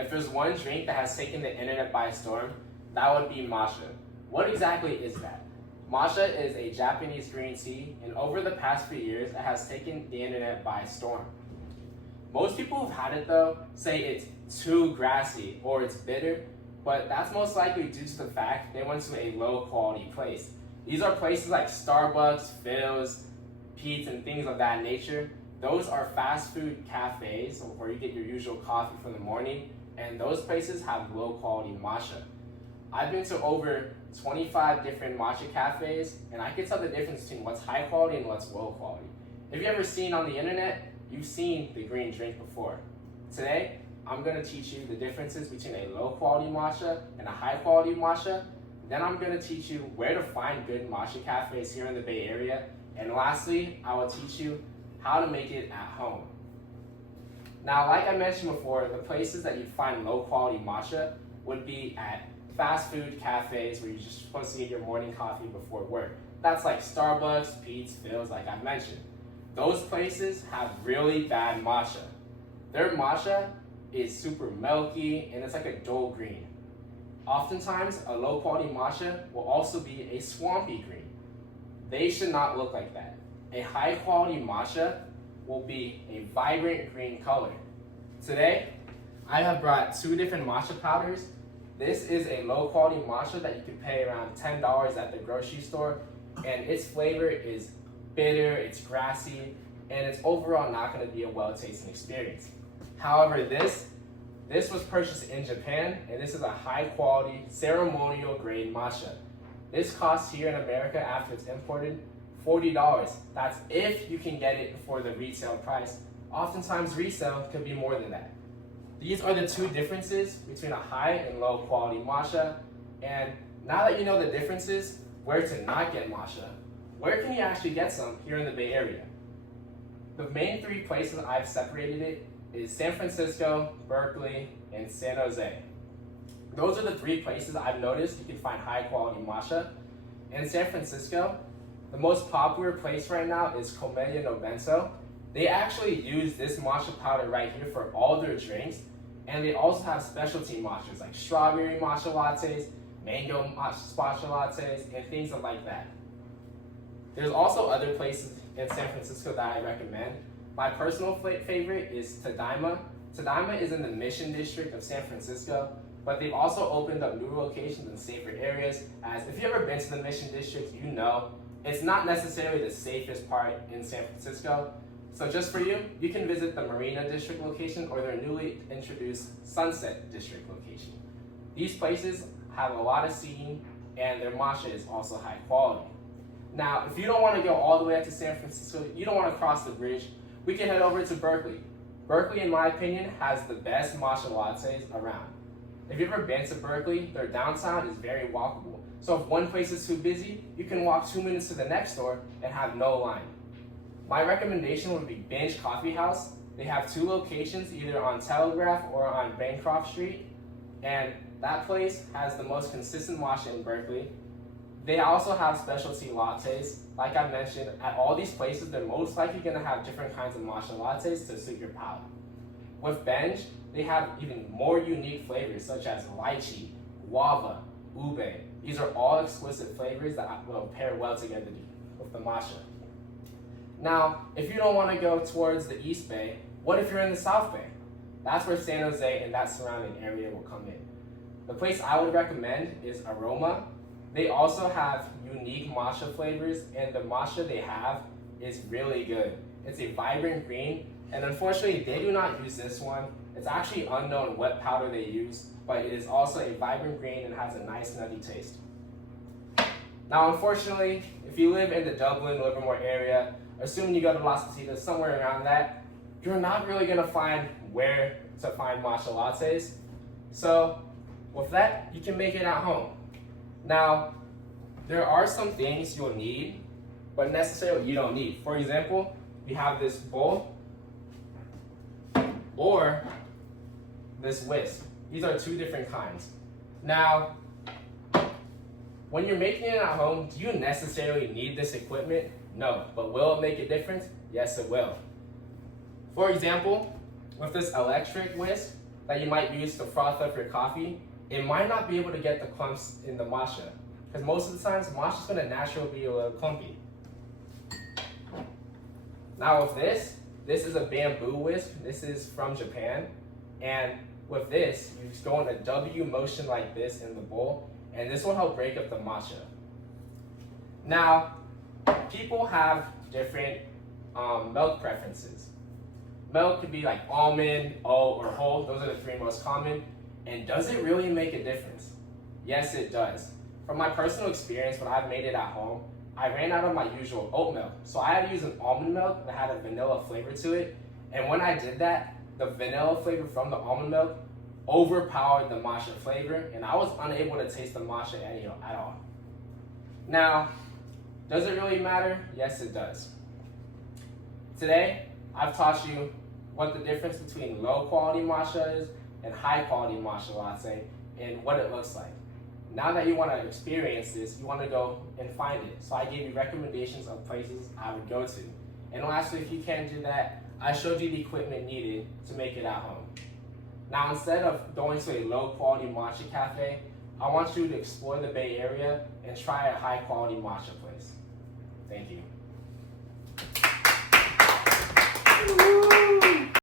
If there's one drink that has taken the internet by storm, that would be matcha. What exactly is that? Matcha is a Japanese green tea, and over the past few years, it has taken the internet by storm. Most people who've had it though say it's too grassy or it's bitter, but that's most likely due to the fact they went to a low quality place. These are places like Starbucks, Phil's, Pete's, and things of that nature. Those are fast food cafes where you get your usual coffee for the morning, and those places have low quality matcha. I've been to over 25 different matcha cafes, and I can tell the difference between what's high quality and what's low quality. If you've ever seen on the internet, you've seen the green drink before. Today, I'm going to teach you the differences between a low quality matcha and a high quality matcha. Then I'm going to teach you where to find good matcha cafes here in the Bay Area. And lastly, I will teach you how to make it at home. Now, like I mentioned before, the places that you'd find low quality matcha would be at fast food cafes where you're just supposed to get your morning coffee before work. That's like Starbucks, Pete's, Phil's, like I mentioned. Those places have really bad matcha. Their matcha is super milky and it's like a dull green. Oftentimes, a low quality matcha will also be a swampy green. They should not look like that. A high quality matcha will be a vibrant green color. Today, I have brought two different matcha powders. This is a low quality matcha that you can pay around $10 at the grocery store, and its flavor is bitter, it's grassy, and it's overall not going to be a well-tasting experience. However, this was purchased in Japan, and this is a high-quality, ceremonial-grade matcha. This costs here in America, after it's imported, $40. That's if you can get it for the retail price. Oftentimes, resale could be more than that. These are the two differences between a high and low-quality matcha. And now that you know the differences, where to not get matcha, where can you actually get some here in the Bay Area? The main three places I've separated it is San Francisco, Berkeley, and San Jose. Those are the three places I've noticed you can find high quality matcha. In San Francisco, the most popular place right now is Comedia no Bento. They actually use this matcha powder right here for all their drinks, and they also have specialty matchas like strawberry matcha lattes, mango matcha lattes, and things like that. There's also other places in San Francisco that I recommend. My personal favorite is Tadaima. Tadaima is in the Mission District of San Francisco, but they've also opened up new locations in safer areas. As if you've ever been to the Mission District, you know it's not necessarily the safest part in San Francisco. So just for you, you can visit the Marina District location or their newly introduced Sunset District location. These places have a lot of seating, and their matcha is also high quality. Now, if you don't want to go all the way up to San Francisco, you don't want to cross the bridge, we can head over to Berkeley. Berkeley, in my opinion, has the best matcha lattes around. If you've ever been to Berkeley, their downtown is very walkable. So if one place is too busy, you can walk 2 minutes to the next door and have no line. My recommendation would be Binge Coffee House. They have two locations, either on Telegraph or on Bancroft Street, and that place has the most consistent matcha in Berkeley. They also have specialty lattes. Like I mentioned, at all these places, they're most likely going to have different kinds of matcha lattes to suit your palate. With Benj, they have even more unique flavors such as lychee, guava, ube. These are all exquisite flavors that will pair well together with the matcha. Now, if you don't want to go towards the East Bay, what if you're in the South Bay? That's where San Jose and that surrounding area will come in. The place I would recommend is Aroma. They also have unique matcha flavors, and the matcha they have is really good. It's a vibrant green, and unfortunately they do not use this one. It's actually unknown what powder they use, but it is also a vibrant green and has a nice nutty taste. Now, unfortunately, if you live in the Dublin, Livermore area, assuming you go to Las Positas, somewhere around that, you're not really gonna find where to find matcha lattes. So with that, you can make it at home. Now, there are some things you'll need, but necessarily you don't need. For example, we have this bowl or this whisk. These are two different kinds. Now, when you're making it at home, do you necessarily need this equipment? No, but will it make a difference? Yes, it will. For example, with this electric whisk, that you might use to froth up your coffee, it might not be able to get the clumps in the matcha. Because most of the times, matcha is going to naturally be a little clumpy. Now with this is a bamboo whisk. This is from Japan. And with this, you just go in a W motion like this in the bowl, and this will help break up the matcha. Now, people have different milk preferences. Milk could be like almond, oat, or whole. Those are the three most common. And does it really make a difference? Yes, it does. From my personal experience, when I've made it at home, I ran out of my usual oat milk. So I had to use an almond milk that had a vanilla flavor to it. And when I did that, the vanilla flavor from the almond milk overpowered the matcha flavor, and I was unable to taste the matcha at all. Now, does it really matter? Yes, it does. Today, I've taught you what the difference between low quality matcha is and high quality matcha latte and what it looks like. Now that you want to experience this, you want to go and find it. So I gave you recommendations of places I would go to. And lastly, if you can't do that, I showed you the equipment needed to make it at home. Now, instead of going to a low quality matcha cafe, I want you to explore the Bay Area and try a high quality matcha place. Thank you.